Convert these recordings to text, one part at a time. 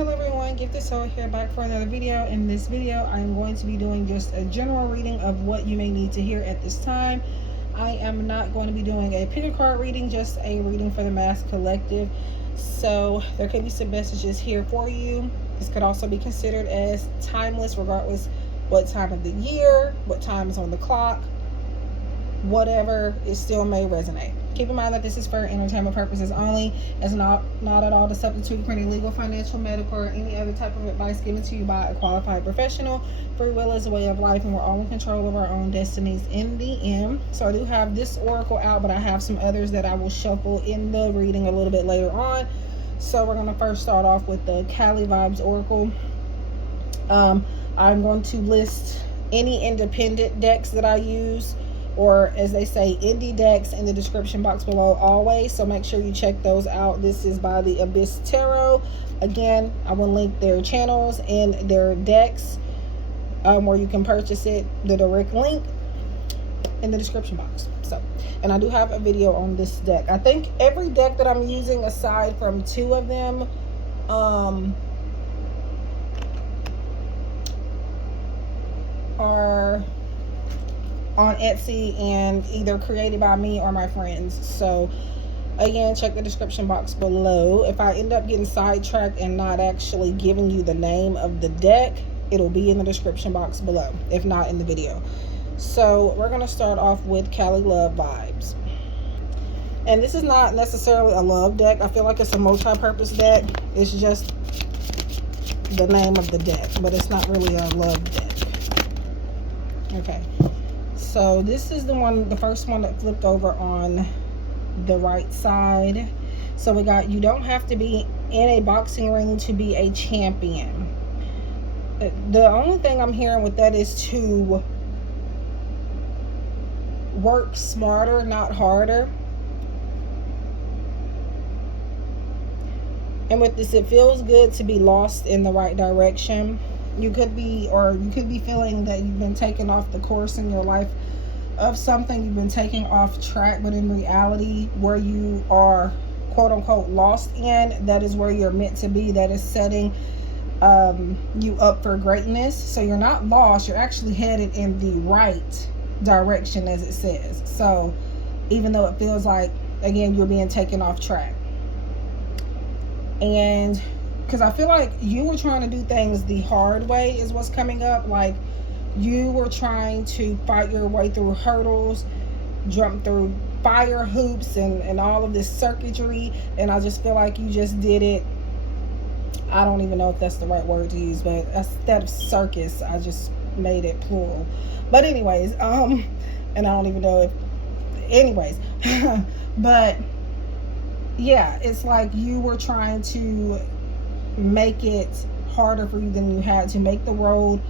Hello everyone, GiftedSoul here, back for another video. In this video, I'm going to be doing just a general reading of what you may need to hear at this time. I am not going to be doing a pick a card reading, just a reading for the mass collective. So there could be some messages here for you. This could also be considered as timeless, regardless what time of the year, what time is on the clock, whatever, it still may resonate. Keep in mind that this is for entertainment purposes only, as not at all to substitute for any legal, financial, medical, or any other type of advice given to you by a qualified professional. Free will is a way of life, and we're all in control of our own destinies in the end. So I do have this oracle out, but I have some others that I will shuffle in the reading a little bit later on. So we're going to first start off with the Cali Vibes Oracle. I'm going to list any independent decks that I use, or as they say, indie decks, in the description box below always, so make sure you check those out. This is by the Abyss Tarot. Again, I will link their channels and their decks where you can purchase it, the direct link in the description box. So, and I do have a video on this deck. I think every deck that I'm using, aside from two of them, are on Etsy and either created by me or my friends. So again, check the description box below. If I end up getting sidetracked and not actually giving you the name of the deck, it'll be in the description box below, if not in the video. So we're going to start off with Cali Love Vibes. And this is not necessarily a love deck. I feel like it's a multi-purpose deck. It's just the name of the deck, but it's not really a love deck. Okay. So this is the first one that flipped over on the right side. So we got, you don't have to be in a boxing ring to be a champion. The only thing I'm hearing with that is to work smarter, not harder. And with this, it feels good to be lost in the right direction. You could be feeling that you've been taken off the course in your life of something. You've been taken off track, but in reality, where you are quote unquote lost in, that is where you're meant to be. That is setting you up for greatness. So you're not lost, you're actually headed in the right direction, as it says. So even though it feels like, again, you're being taken off track. And because I feel like you were trying to do things the hard way is what's coming up. Like you were trying to fight your way through hurdles, jump through fire hoops and all of this circuitry. And I just feel like you just did it. I don't even know if that's the right word to use, but instead of circus, I just made it plural. But anyways, and I don't even know if, anyways, but yeah, it's like you were trying to make it harder for you than you had to, make the road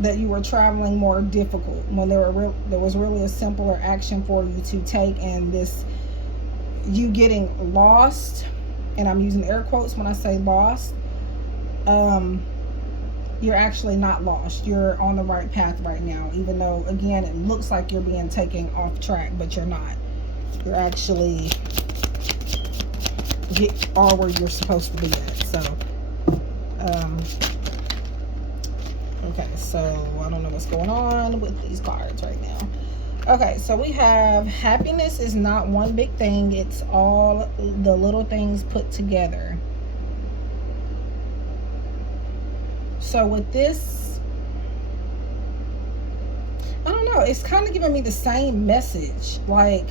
that you were traveling more difficult when there was really a simpler action for you to take. And this, you getting lost, and I'm using air quotes when I say lost, you're actually not lost. You're on the right path right now, even though again it looks like you're being taken off track, but you're not. You're actually are where you're supposed to be at. So okay, so I don't know what's going on with these cards right now. Okay, so we have happiness is not one big thing, it's all the little things put together. So with this, I don't know, it's kind of giving me the same message. Like,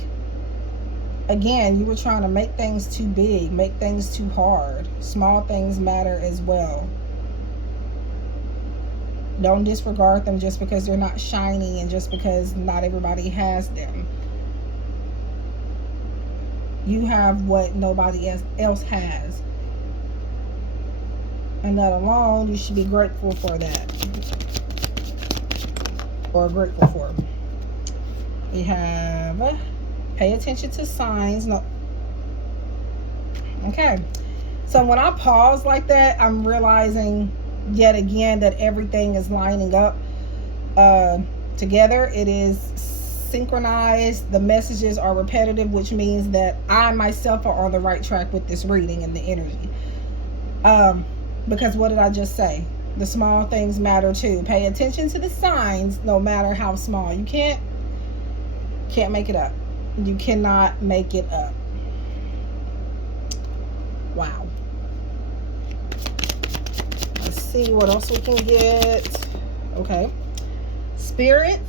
again, you were trying to make things too big, make things too hard. Small things matter as well. Don't disregard them just because they're not shiny and just because not everybody has them. You have what nobody else has. And that alone, you should be grateful for that. Or grateful for. We have pay attention to signs. No. Okay. So when I pause like that, I'm realizing yet again that everything is lining up together. It is synchronized. The messages are repetitive, which means that I myself are on the right track with this reading and the energy. Because what did I just say? The small things matter too. Pay attention to the signs, no matter how small. You can't make it up. You cannot make it up. Wow. Let's see what else we can get. Okay. Spirit,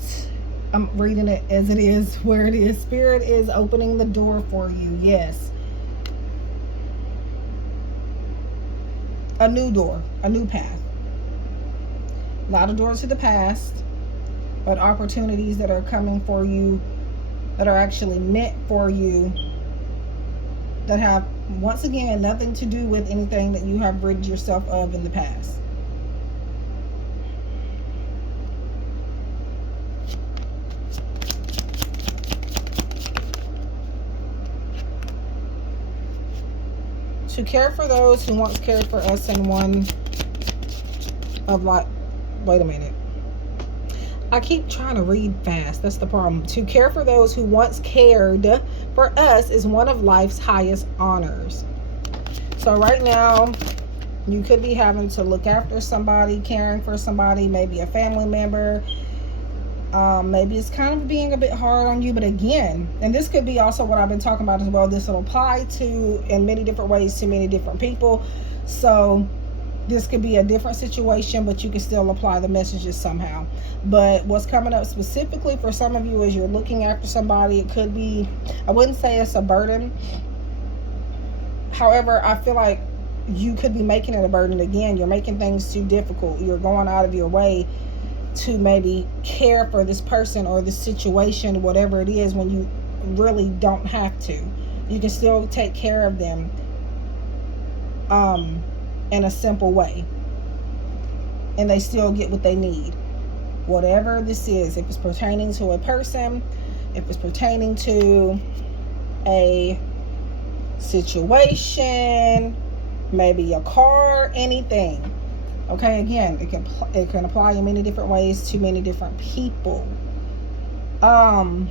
I'm reading it as it is, where it is. Spirit is opening the door for you. Yes. A new door, a new path. A lot of doors to the past, but opportunities that are coming for you, that are actually meant for you, that have, once again, nothing to do with anything that you have rid yourself of in the past. To care for those who once cared for us in one of like, wait a minute. I keep trying to read fast. That's the problem. To care for those who once cared for us is one of life's highest honors. So right now, you could be having to look after somebody, caring for somebody, maybe a family member. Maybe it's kind of being a bit hard on you, but again, and this could be also what I've been talking about as well. This will apply to in many different ways to many different people. So this could be a different situation, but you can still apply the messages somehow. But what's coming up specifically for some of you is you're looking after somebody. It could be, I wouldn't say it's a burden. However, I feel like you could be making it a burden. Again, you're making things too difficult. You're going out of your way to maybe care for this person or this situation, whatever it is, when you really don't have to. You can still take care of them in a simple way, and they still get what they need, whatever this is. If it's pertaining to a person, if it's pertaining to a situation, maybe a car, anything. Okay, again, it can apply in many different ways to many different people. And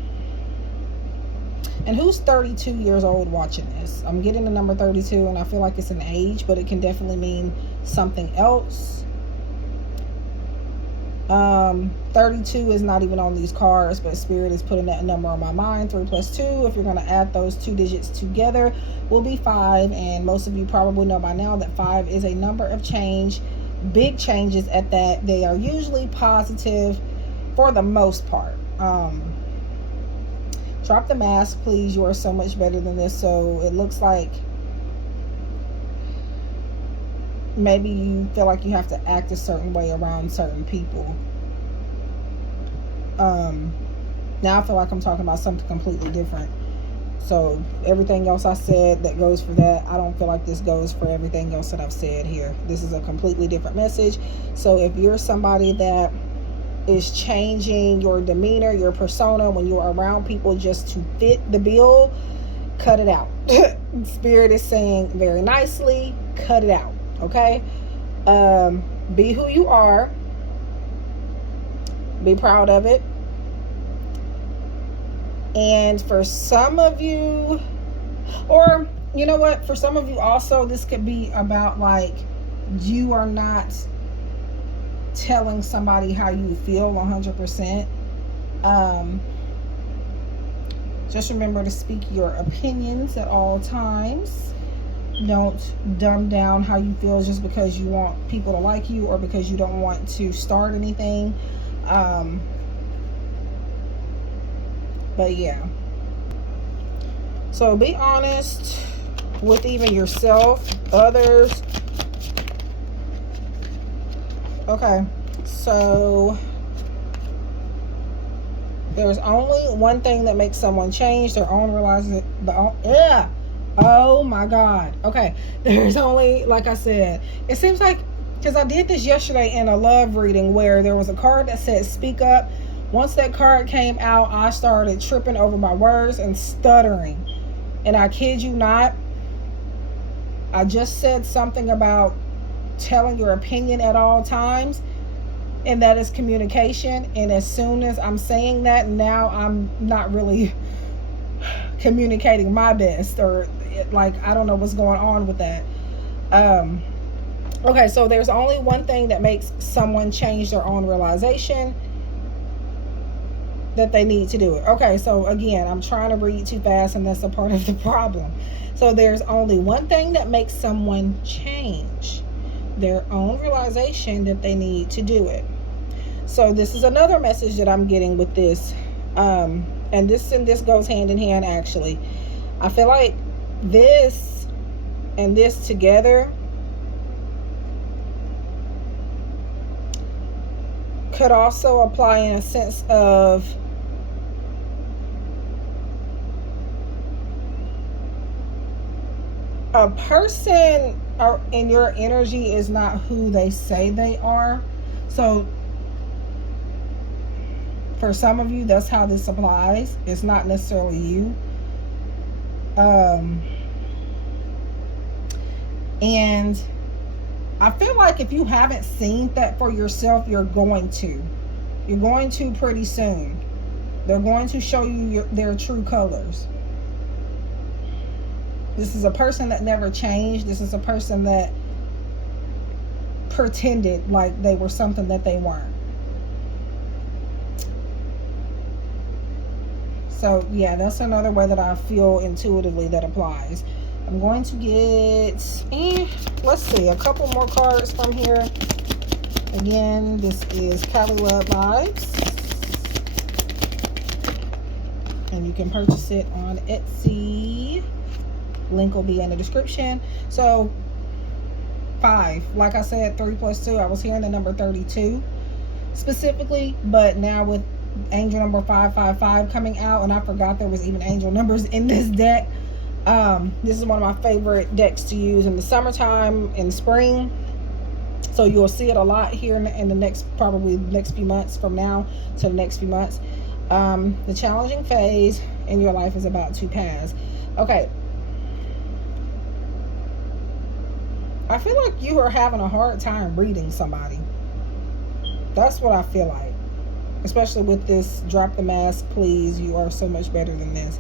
who's 32 years old watching this? I'm getting the number 32, and I feel like it's an age, but it can definitely mean something else. 32 is not even on these cards, but Spirit is putting that number on my mind. 3 plus 2, if you're going to add those two digits together, will be 5. And most of you probably know by now that 5 is a number of change. Big changes at that. They are usually positive for the most part. Drop the mask, please. You are so much better than this. So it looks like maybe you feel like you have to act a certain way around certain people. Now I feel like I'm talking about something completely different. So everything else I said that goes for that, I don't feel like this goes for everything else that I've said here. This is a completely different message. So if you're somebody that is changing your demeanor, your persona when you're around people just to fit the bill, cut it out. Spirit is saying very nicely, cut it out. Okay? Be who you are. Be proud of it. And for some of you, or you know what, for some of you also, this could be about like you are not telling somebody how you feel 100%. Just remember to speak your opinions at all times. Don't dumb down how you feel just because you want people to like you or because you don't want to start anything. But yeah, so be honest with even yourself, others. Okay, so there's only one thing that makes someone change: their own realizing. Oh my God. Okay, there's only, like I said, it seems like, because I did this yesterday in a love reading where there was a card that said speak up. Once that card came out, I started tripping over my words and stuttering. And I kid you not, I just said something about telling your opinion at all times, and that is communication. And as soon as I'm saying that, now I'm not really communicating my best, or like, I don't know what's going on with that. Okay, so there's only one thing that makes someone change their own realization, that they need to do it. Okay, so again, I'm trying to read too fast, and that's a part of the problem. So there's only one thing that makes someone change their own realization, that they need to do it. So this is another message that I'm getting with this. And this goes hand in hand, actually. I feel like this and this together could also apply in a sense of a person in your energy is not who they say they are. So for some of you, that's how this applies. It's not necessarily you. And I feel like if you haven't seen that for yourself, you're going to. You're going to pretty soon. They're going to show you their true colors. This is a person that never changed. This is a person that pretended like they were something that they weren't. So yeah, that's another way that I feel intuitively that applies. I'm going to get, let's see, a couple more cards from here. Again, this is Cali Love Vibes. And you can purchase it on Etsy. Link will be in the description. So 5, like I said, 3 plus 2, I was hearing the number 32 specifically, but now with angel number 555 coming out, and I forgot there was even angel numbers in this deck. This is one of my favorite decks to use in the summertime and spring, so you'll see it a lot here in the next, probably next few months, from now to the next few months. The challenging phase in your life is about to pass. Okay, I feel like you are having a hard time reading somebody. That's what I feel like. Especially with this, drop the mask, please. You are so much better than this.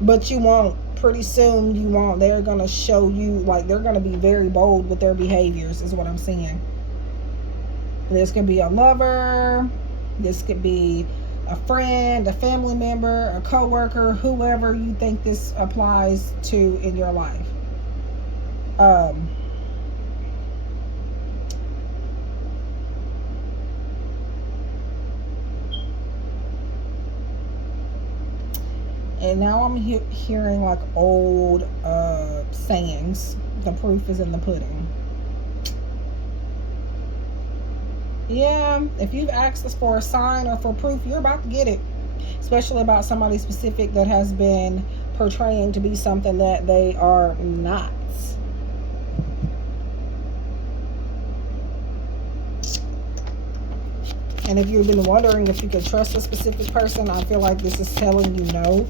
But you won't. Pretty soon you won't. They're going to show you, like, they're going to be very bold with their behaviors, is what I'm saying. This could be a lover. This could be a friend, a family member, a co-worker, whoever you think this applies to in your life. And now I'm hearing like old sayings. The proof is in the pudding. Yeah, if you've asked us for a sign or for proof, you're about to get it. Especially about somebody specific that has been portraying to be something that they are not. And if you've been wondering if you can trust a specific person, I feel like this is telling you no.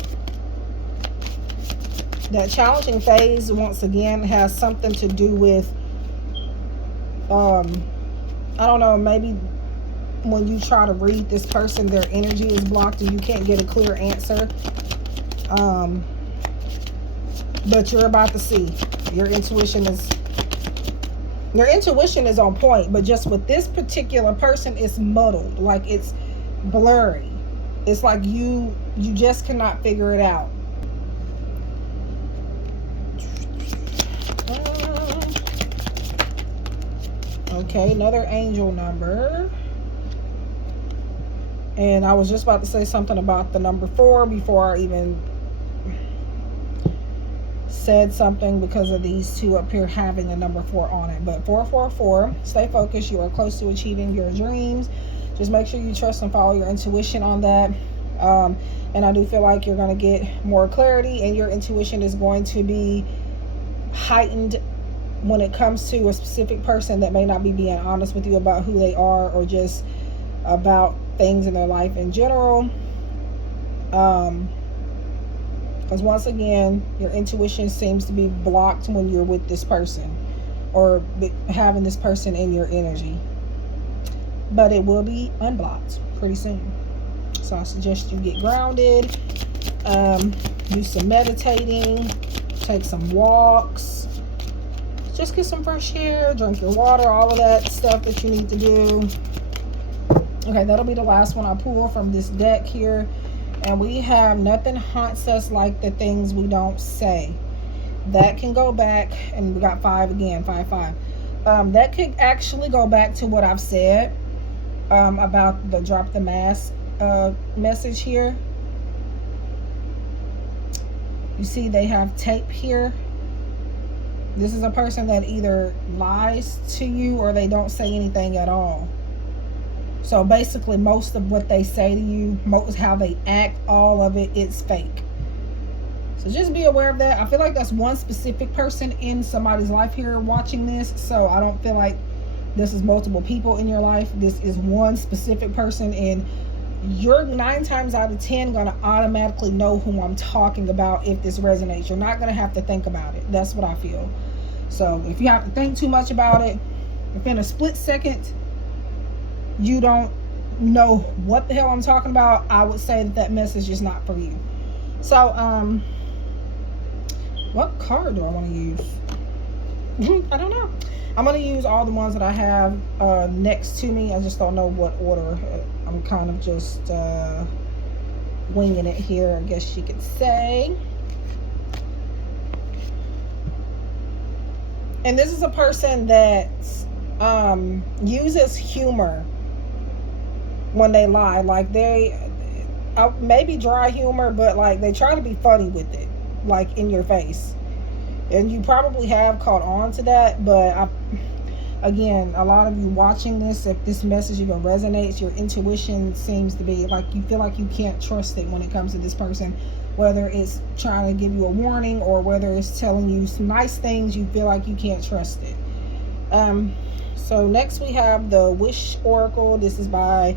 That challenging phase, once again, has something to do with, I don't know, maybe when you try to read this person, their energy is blocked and you can't get a clear answer. But you're about to see. Your intuition is on point, but just with this particular person, it's muddled. Like, it's blurry. It's like you just cannot figure it out. Okay, another angel number. And I was just about to say something about the number 4 before I even said something, because of these two up here having a number 4 on it. But 444, stay focused. You are close to achieving your dreams. Just make sure you trust and follow your intuition on that. And I do feel like you're going to get more clarity, and your intuition is going to be heightened when it comes to a specific person that may not be being honest with you about who they are, or just about things in their life in general. Because once again, your intuition seems to be blocked when you're with this person, or having this person in your energy. But it will be unblocked pretty soon. So I suggest you get grounded, Do some meditating, take some walks, just get some fresh air, drink your water, all of that stuff that you need to do. Okay, that'll be the last one I pull from this deck here. And we have nothing haunts us like the things we don't say. That can go back, and we got 5 again, 5, 5. That could actually go back to what I've said about the drop the mask message here. You see they have tape here. This is a person that either lies to you or they don't say anything at all. So basically most of what they say to you, most how they act, all of it, it's fake. So just be aware of that. I feel like that's one specific person in somebody's life here watching this. So I don't feel like this is multiple people in your life. This is one specific person, and you're 9 times out of 10 going to automatically know who I'm talking about if this resonates. You're not going to have to think about it. That's what I feel. So if you have to think too much about it, if in a split second you don't know what the hell I'm talking about, I would say that that message is not for you. So what card do I want to use? I don't know. I'm going to use all the ones that I have next to me. I just don't know what order. I'm kind of just winging it here, I guess you could say. And this is a person that uses humor when they lie. Like maybe dry humor, but like they try to be funny with it, like in your face. And you probably have caught on to that, but again, a lot of you watching this, if this message even resonates, your intuition seems to be like you feel like you can't trust it when it comes to this person, whether it's trying to give you a warning or whether it's telling you some nice things. You feel like you can't trust it. So next we have the Wish Oracle. This is by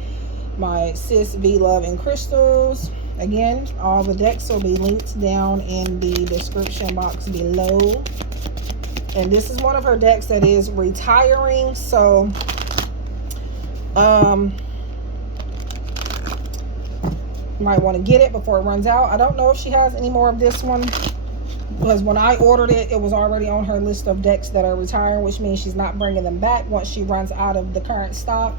my sis V Love and Crystals. Again, all the decks will be linked down in the description box below. And this is one of her decks that is retiring, so might want to get it before it runs out. I don't know if she has any more of this one, because when I ordered it, it was already on her list of decks that are retiring, which means she's not bringing them back once she runs out of the current stock.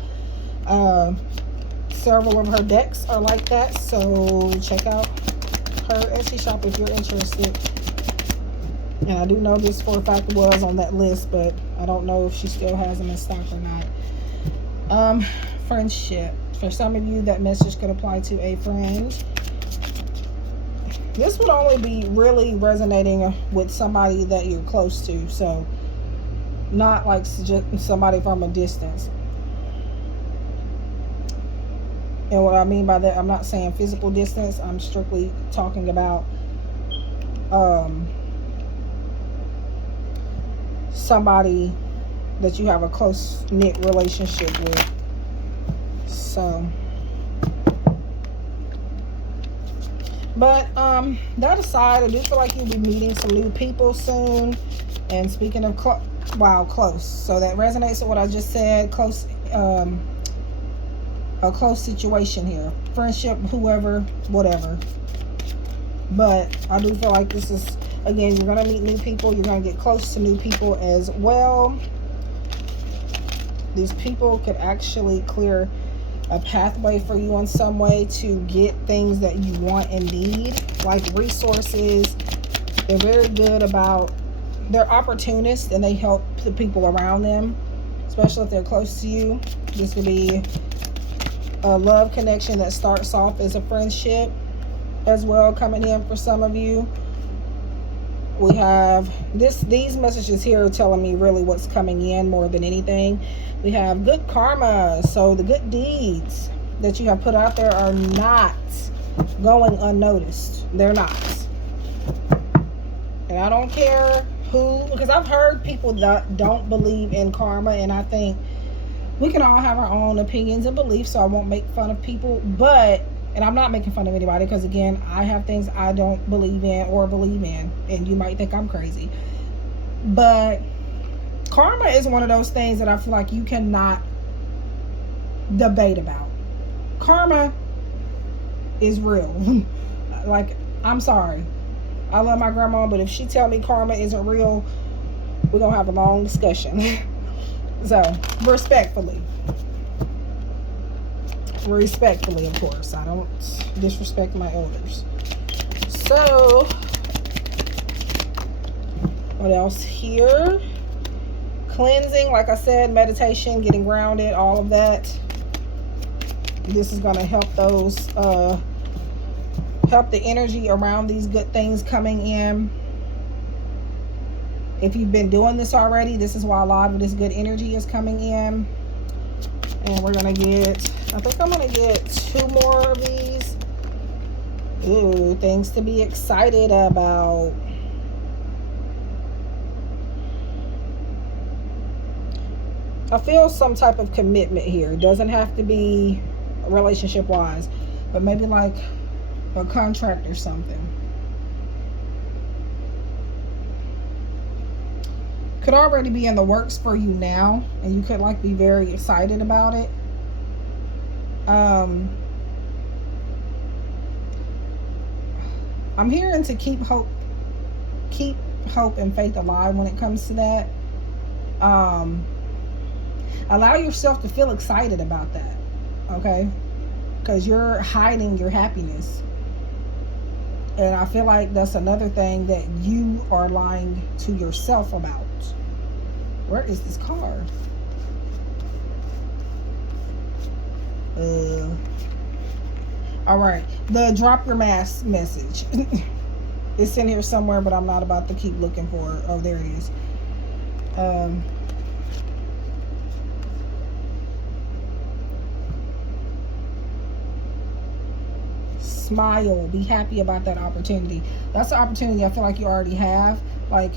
Several of her decks are like that, so check out her Etsy shop if you're interested. And I do know this for a fact was on that list, but I don't know if she still has them in stock or not. Friendship. For some of you, that message could apply to a friend. This would only be really resonating with somebody that you're close to, so not like just somebody from a distance. And what I mean by that, I'm not saying physical distance. I'm strictly talking about somebody that you have a close-knit relationship with. So, but that aside, I do feel like you'll be meeting some new people soon. And speaking of close, so that resonates with what I just said. Close, a close situation here, friendship, whoever, whatever. But I do feel like this is, again, you're going to meet new people. You're going to get close to new people as well. These people could actually clear a pathway for you in some way to get things that you want and need, like resources. They're very good about, they're opportunists, and they help the people around them, especially if they're close to you. This could be a love connection that starts off as a friendship as well, coming in for some of you. We have these messages here are telling me really what's coming in more than anything. We have good karma, so the good deeds that you have put out there are not going unnoticed. They're not. And I don't care who, because I've heard people that don't believe in karma, and I think we can all have our own opinions and beliefs, so I won't make fun of people. But, and I'm not making fun of anybody, because again, I have things I don't believe in or believe in, and you might think I'm crazy. But karma is one of those things that I feel like you cannot debate about. Karma is real. Like, I'm sorry. I love my grandma, but if she tell me karma isn't real, we're gonna have a long discussion. So, respectfully, of course, I don't disrespect my elders. So, what else here? Cleansing, like I said, meditation, getting grounded, all of that. This is going to help those, help the energy around these good things coming in. If you've been doing this already, this is why a lot of this good energy is coming in. And we're going to get, I think I'm going to get 2 more of these. Ooh, things to be excited about. I feel some type of commitment here. It doesn't have to be relationship wise, but maybe like a contract or something. Could already be in the works for you now, and you could like be very excited about it. I'm hearing to keep hope and faith alive when it comes to that. Allow yourself to feel excited about that, okay? Because you're hiding your happiness. And I feel like that's another thing that you are lying to yourself about. Where is this card? All right. The drop your mask message. It's in here somewhere, but I'm not about to keep looking for it. Oh, there it is. Smile. Be happy about that opportunity. That's the opportunity I feel like you already have. Like,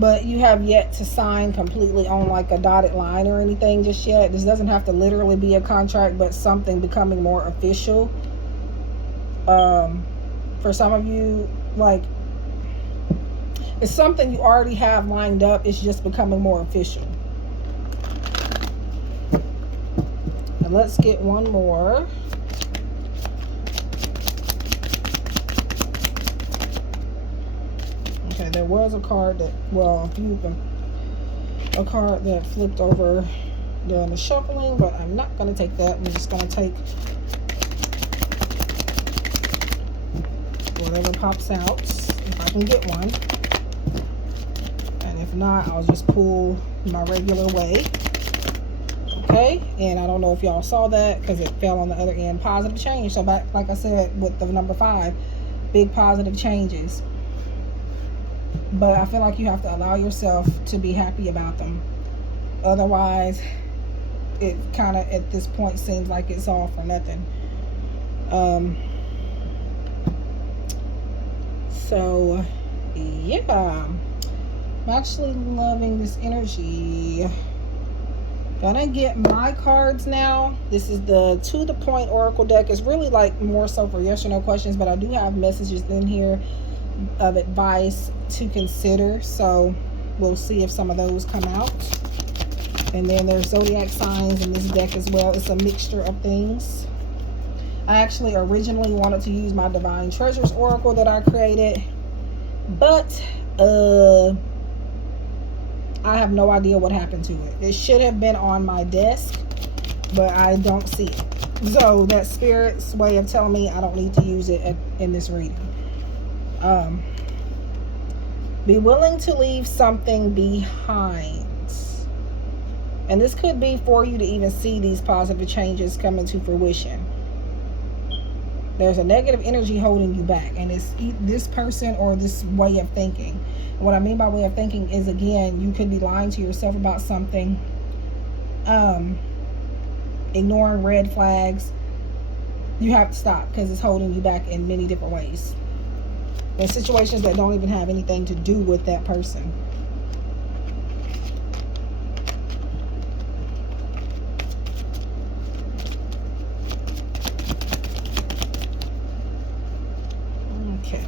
but you have yet to sign completely on like a dotted line or anything just yet. This doesn't have to literally be a contract, but something becoming more official. For some of you, like, it's something you already have lined up. It's just becoming more official. And let's get one more. Okay, there was a card that, well, a card that flipped over during the shuffling, but I'm not going to take that. I'm just going to take whatever pops out, if I can get one. And if not, I'll just pull my regular way. Okay, and I don't know if y'all saw that because it fell on the other end. Positive change. So back, like I said, with the number 5, big positive changes. But I feel like you have to allow yourself to be happy about them. Otherwise, it kind of at this point seems like it's all for nothing. So yeah, I'm actually loving this energy. Gonna get my cards now. This is the To The Point Oracle deck. It's really like more so for yes or no questions, but I do have messages in here of advice to consider, so we'll see if some of those come out. And then there's zodiac signs in this deck as well. It's a mixture of things. I actually originally wanted to use my Divine Treasures Oracle that I created, but I have no idea what happened to it. It should have been on my desk, but I don't see it. So that's Spirit's way of telling me I don't need to use it in this reading. Be willing to leave something behind. And this could be for you to even see these positive changes coming to fruition. There's a negative energy holding you back, and it's this person or this way of thinking. And what I mean by way of thinking is, again, you could be lying to yourself about something, ignoring red flags. You have to stop because it's holding you back in many different ways. In situations that don't even have anything to do with that person. Okay.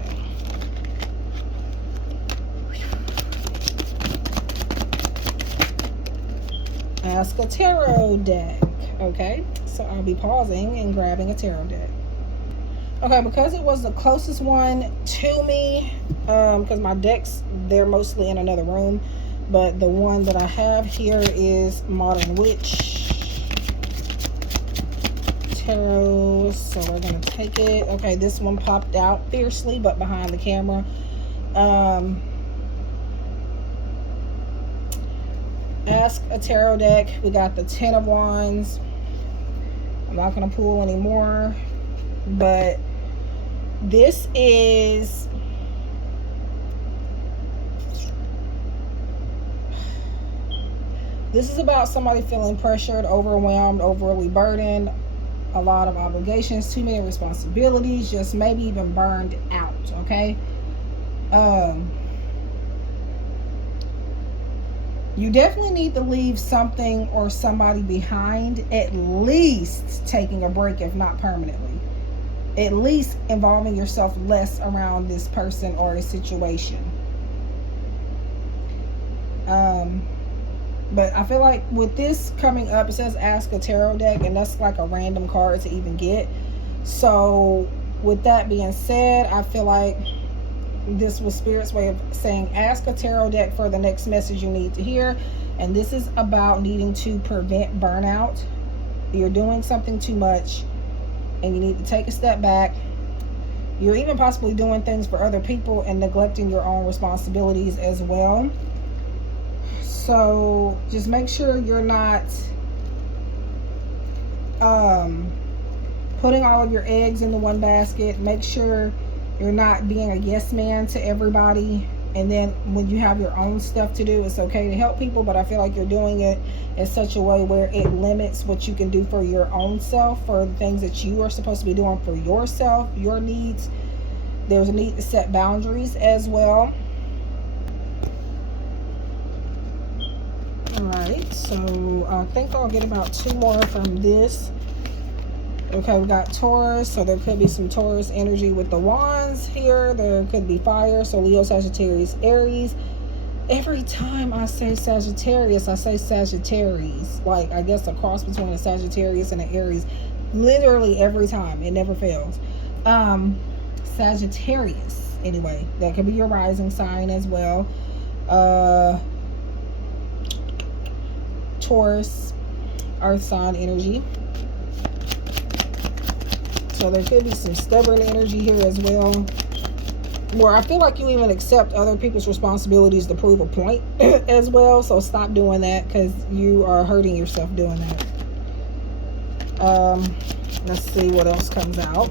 Ask a tarot deck. Okay, so I'll be pausing and grabbing a tarot deck. Okay, because it was the closest one to me, because my decks, they're mostly in another room, but the one that I have here is Modern Witch Tarot, so we're going to take it. Okay, this one popped out fiercely, but behind the camera. Ask a tarot deck. We got the 10 of Wands. I'm not going to pull anymore, but this is about somebody feeling pressured, overwhelmed, overly burdened, a lot of obligations, too many responsibilities, just maybe even burned out. Okay, you definitely need to leave something or somebody behind, at least taking a break, if not permanently. At least involving yourself less around this person or a situation. But I feel like with this coming up, it says ask a tarot deck, and that's like a random card to even get. So with that being said, I feel like this was Spirit's way of saying ask a tarot deck for the next message you need to hear. And this is about needing to prevent burnout. You're doing something too much and you need to take a step back. You're even possibly doing things for other people and neglecting your own responsibilities as well. So just make sure you're not putting all of your eggs in the one basket. Make sure you're not being a yes man to everybody. And then when you have your own stuff to do, it's okay to help people, but I feel like you're doing it in such a way where it limits what you can do for your own self, for the things that you are supposed to be doing for yourself, your needs. There's a need to set boundaries as well. Alright, so I think I'll get about 2 more from this. Okay, we got Taurus, so there could be some Taurus energy with the wands here. There could be fire, so Leo, Sagittarius, Aries. Every time I say Sagittarius, I say Sagittarius. Like, I guess a cross between a Sagittarius and an Aries. Literally every time. It never fails. Sagittarius. Anyway, that could be your rising sign as well. Taurus, earth sign energy. So there could be some stubborn energy here as well, where I feel like you even accept other people's responsibilities to prove a point as well. So stop doing that, because you are hurting yourself doing that. Let's see what else comes out.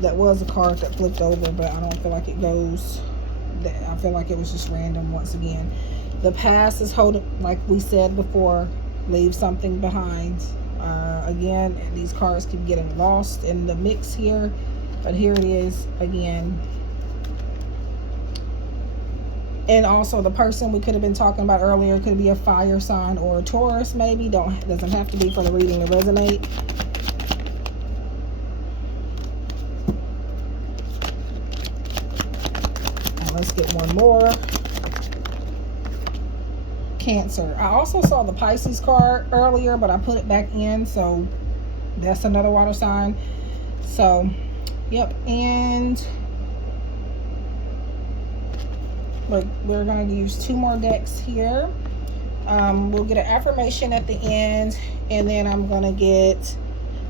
That was a card that flipped over, but I don't feel like it goes. I feel like it was just random once again. The past is holding, like we said before, leave something behind. Again, these cards keep getting lost in the mix here, but here it is again. And also the person we could have been talking about earlier could be a fire sign or a Taurus, maybe. Doesn't have to be for the reading to resonate. And let's get one more. Cancer. I also saw the Pisces card earlier, but I put it back in, so that's another water sign. So yep, and we're going to use 2 more decks here. We'll get an affirmation at the end, and then I'm going to get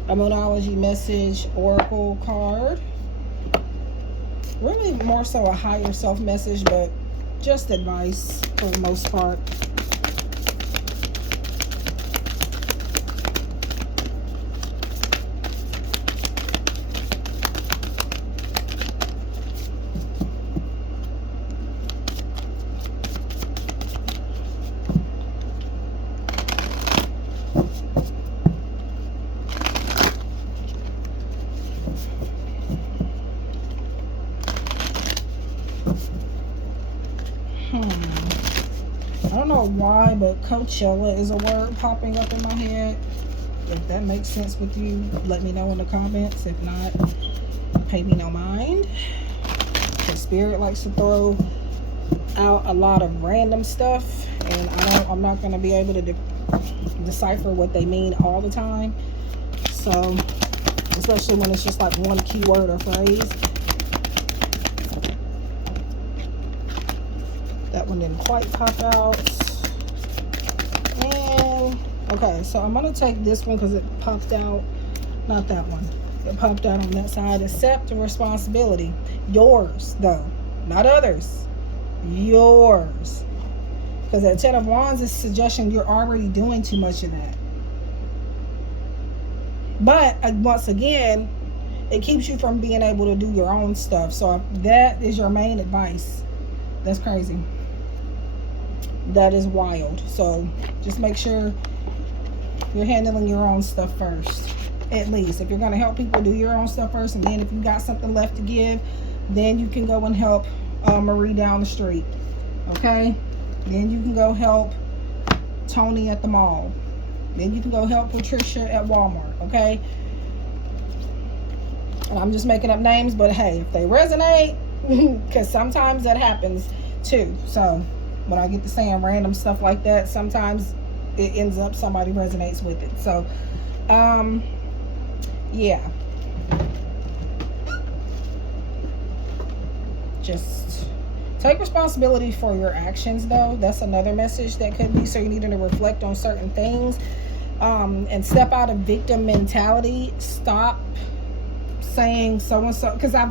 a Moonology message oracle card. Really more so a higher self message, but just advice for the most part. I don't know why, but Coachella is a word popping up in my head. If that makes sense with you, let me know in the comments. If not, pay me no mind. The Spirit likes to throw out a lot of random stuff, and I'm not going to be able to decipher what they mean all the time. So the especially when it's just like one keyword or phrase. That one didn't quite pop out. And okay, so I'm gonna take this one because it popped out. Not that one. It popped out on that side. Accept responsibility. Yours, though, not others. Yours. Because that Ten of Wands is suggesting you're already doing too much of that. But once again, it keeps you from being able to do your own stuff. So that is your main advice. That's crazy. That is wild. So just make sure you're handling your own stuff first. At least if you're going to help people, do your own stuff first, and then if you got something left to give, then you can go and help Marie down the street. Okay, then you can go help Tony at the mall, then you can go help Patricia at Walmart. Okay, and I'm just making up names, but hey, if they resonate, because sometimes that happens too. So when I get to saying random stuff like that, sometimes it ends up somebody resonates with it. So yeah, just take responsibility for your actions, though. That's another message that could be. So you need to reflect on certain things, and step out of victim mentality. Stop saying so and so, because I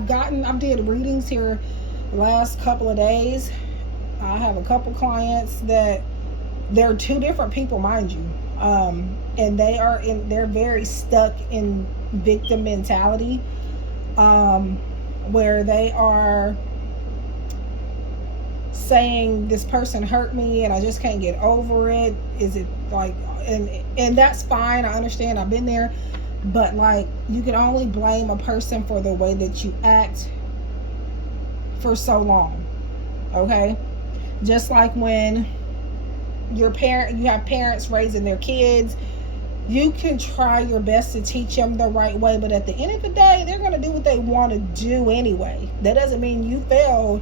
did readings here the last couple of days. I have a couple clients that they're two different people, mind you, and they're very stuck in victim mentality, where they are saying this person hurt me and I just can't get over it. Is it like, and that's fine, I understand, I've been there, but like, you can only blame a person for the way that you act for so long. Okay, just like when you have parents raising their kids, you can try your best to teach them the right way, but at the end of the day, they're going to do what they want to do anyway. That doesn't mean you failed.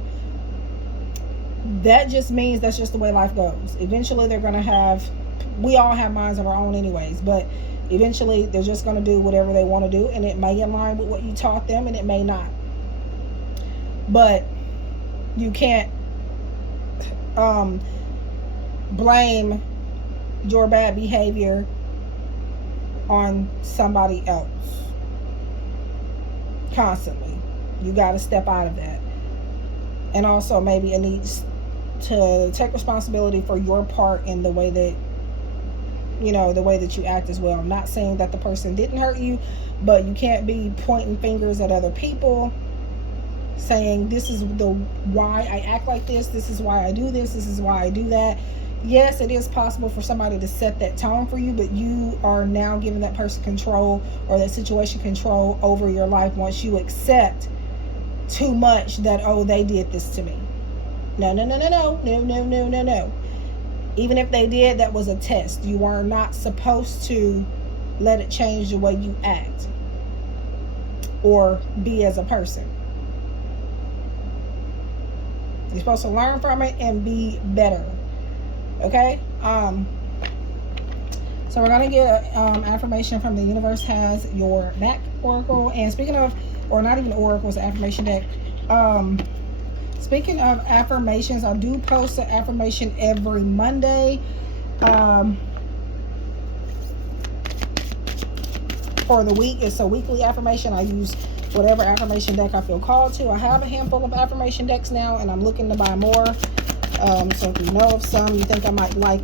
That just means that's just the way life goes. Eventually they're going to we all have minds of our own anyways, but eventually they're just going to do whatever they want to do, and it may align with what you taught them and it may not. But you can't blame your bad behavior on somebody else constantly. You got to step out of that. And also, maybe it needs to take responsibility for your part in the way that you act as well. I'm not saying that the person didn't hurt you, but you can't be pointing fingers at other people saying this is why I act like this is why I do this is why I do that. Yes, it is possible for somebody to set that tone for you, but you are now giving that person control, or that situation control over your life, once you accept too much that, oh, they did this to me. No. Even if they did, that was a test. You are not supposed to let it change the way you act or be as a person. You're supposed to learn from it and be better. Okay? So we're going to get affirmation from the universe has your back, oracle. And speaking of, or not even oracle, it's an affirmation deck. Speaking of affirmations, I do post an affirmation every Monday. For the week, it's a weekly affirmation. I use whatever affirmation deck I feel called to. I have a handful of affirmation decks now, and I'm looking to buy more. So if you know of some you think I might like,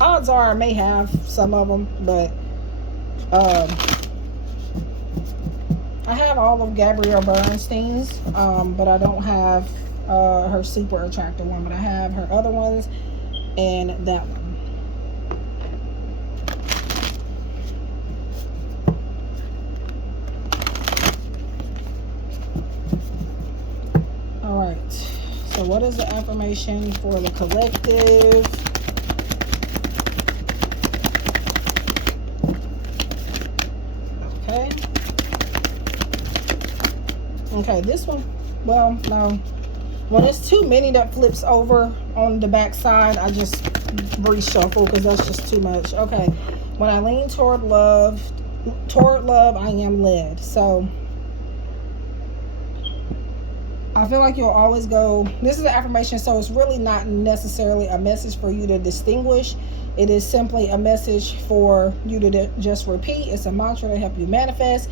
odds are I may have some of them, but I have all of Gabrielle Bernstein's, but I don't have her super attractive one, but I have her other ones and that one. All right, so what is the affirmation for the collective? Okay, this one, well, no. When it's too many that flips over on the back side, I just reshuffle because that's just too much. Okay, when I lean toward love, toward love, I am led. So I feel like you'll always go. This is an affirmation, so it's really not necessarily a message for you to distinguish. It is simply a message for you to just repeat. It's a mantra to help you manifest.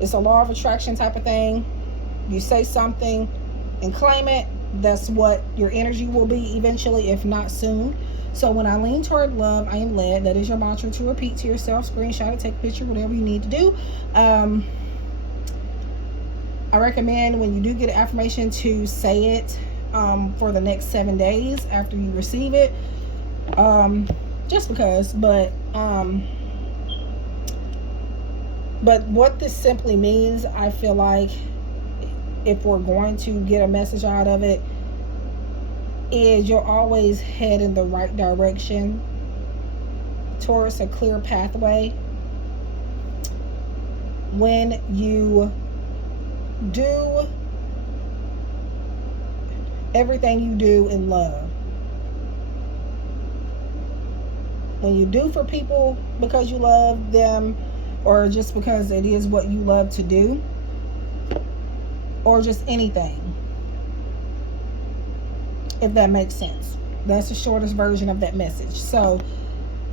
It's a law of attraction type of thing. You say something and claim it. That's what your energy will be eventually, if not soon. So when I lean toward love, I am led. That is your mantra to repeat to yourself. Screenshot it, take a picture, whatever you need to do. I recommend when you do get an affirmation to say it for the next 7 days after you receive it. Just because, but what this simply means, I feel like if we're going to get a message out of it, is you'll always head in the right direction towards a clear pathway when you do everything you do in love. When you do for people because you love them, or just because it is what you love to do, or just anything, if that makes sense. That's the shortest version of that message. So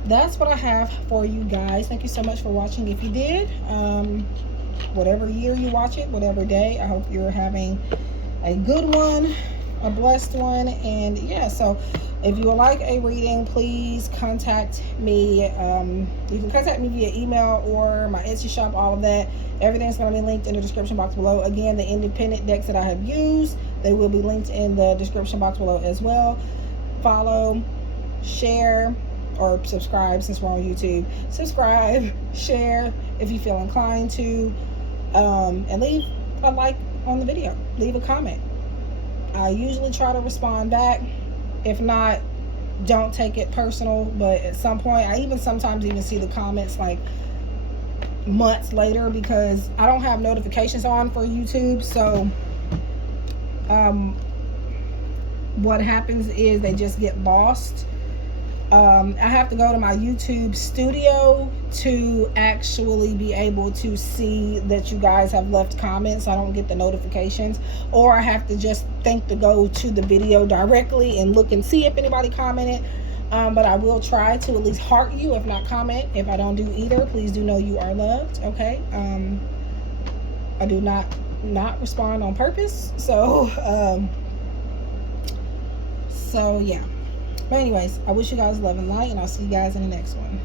that's what I have for you guys. Thank you so much for watching. If you did, whatever year you watch it, whatever day, I hope you're having a good one, a blessed one. And yeah, so if you would like a reading, please contact me. You can contact me via email or my Etsy shop, all of that. Everything's going to be linked in the description box below. Again, the independent decks that I have used, they will be linked in the description box below as well. Follow, share, or subscribe since we're on YouTube. Subscribe, share if you feel inclined to, and leave a like on the video. Leave a comment. I usually try to respond back. If not, don't take it personal. But at some point, I sometimes even see the comments like months later, because I don't have notifications on for YouTube. So what happens is they just get lost. I have to go to my YouTube studio to actually be able to see that you guys have left comments. I don't get the notifications, or I have to just think to go to the video directly and look and see if anybody commented. But I will try to at least heart you, if not comment. If I don't do either, please do know you are loved. Okay. I do not respond on purpose. So yeah. But anyways, I wish you guys love and light, and I'll see you guys in the next one.